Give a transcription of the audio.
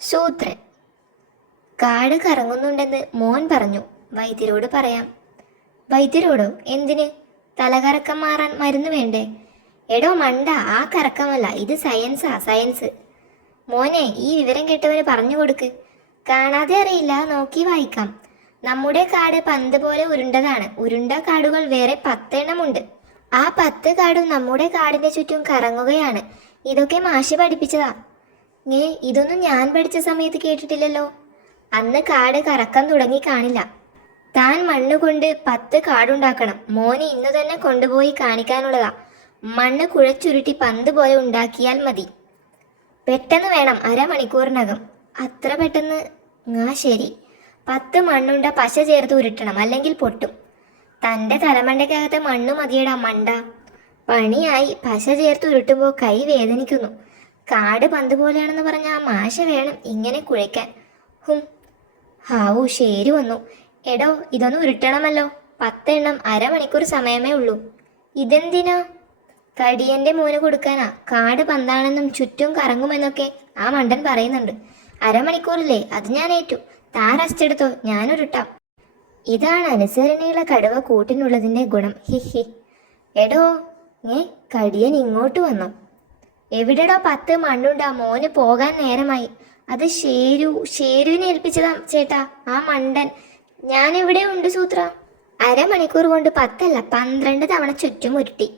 ശൂദ്രൻ. കാട് കറങ്ങുന്നുണ്ടെന്ന് മോൻ പറഞ്ഞു. വൈദ്യരോട് പറയാം. വൈദ്യരോടോ? എന്തിന്? തലകറക്കം മാറാൻ മരുന്ന് വേണ്ടേ? എടോ മണ്ട, ആ കറക്കമല്ല, ഇത് സയൻസാ, സയൻസ്. മോനെ, ഈ വിവരം കേട്ടവന് പറഞ്ഞു കൊടുക്ക്. കാണാതെ അറിയില്ല, നോക്കി വായിക്കാം. നമ്മുടെ കാട് പന്ത് പോലെ ഉരുണ്ടതാണ്. ഉരുണ്ട കാടുകൾ വേറെ 10 എണ്ണമുണ്ട്. ആ 10 കാടും നമ്മുടെ കാടിന്റെ ചുറ്റും കറങ്ങുകയാണ്. ഇതൊക്കെ മാഷി പഠിപ്പിച്ചതാ. ഇതൊന്നും ഞാൻ പഠിച്ച സമയത്ത് കേട്ടിട്ടില്ലല്ലോ. അന്ന് കാട് കറക്കാൻ തുടങ്ങി കാണില്ല. താൻ മണ്ണ് കൊണ്ട് 10 കാടുണ്ടാക്കണം. മോന് ഇന്നു തന്നെ കൊണ്ടുപോയി കാണിക്കാനുള്ളതാ. മണ്ണ് കുഴച്ചുരുട്ടി പന്ത് പോലെ ഉണ്ടാക്കിയാൽ മതി. പെട്ടെന്ന് വേണം, അരമണിക്കൂറിനകം. അത്ര പെട്ടെന്ന്? ശരി. 10 മണ്ണുണ്ട പശ ചേർത്ത് ഉരുട്ടണം, അല്ലെങ്കിൽ പൊട്ടും. തൻ്റെ തലമണ്ടയ്ക്കകത്തെ മണ്ണ് മതിയടാ മണ്ട. പണിയായി. പശ ചേർത്ത് ഉരുട്ടുമ്പോൾ കൈ വേദനിക്കുന്നു. കാട് പന്ത് പോലെയാണെന്ന് പറഞ്ഞാൽ മാഷ വേണം ഇങ്ങനെ കുഴയ്ക്കാൻ. ഹാവൂ, ശരി വന്നു. എടോ, ഇതൊന്ന് ഉരുട്ടണമല്ലോ. 10 എണ്ണം, അരമണിക്കൂർ സമയമേ ഉള്ളൂ. ഇതെന്തിനാ? കടിയന്റെ മോന് കൊടുക്കാനാ. കാട് പന്താണെന്നും ചുറ്റും കറങ്ങുമെന്നൊക്കെ ആ മണ്ടൻ പറയുന്നുണ്ട്. അരമണിക്കൂറില്ലേ? അത് ഞാൻ ഏറ്റു. താൻ റെസ്റ്റ് എടുത്തോ, ഞാൻ ഉരുട്ടാം. ഇതാണ് അനുസരണയുള്ള കടുവ കൂട്ടിനുള്ളതിന്റെ ഗുണം. ഹിഹി. എടോ, കടിയൻ ഇങ്ങോട്ട് വന്നോ? എവിടെടോ 10 മണ്ണുണ്ടാ? മോന് പോകാൻ നേരമായി. അത് ഷേരുവിനെ ഏൽപ്പിച്ചതാ ചേട്ടാ, ആ മണ്ടൻ. ഞാൻ എവിടെ ഉണ്ട് സൂത്ര? അരമണിക്കൂർ കൊണ്ട് 10 അല്ല 12 തവണ ചുറ്റും ഉരുട്ടി.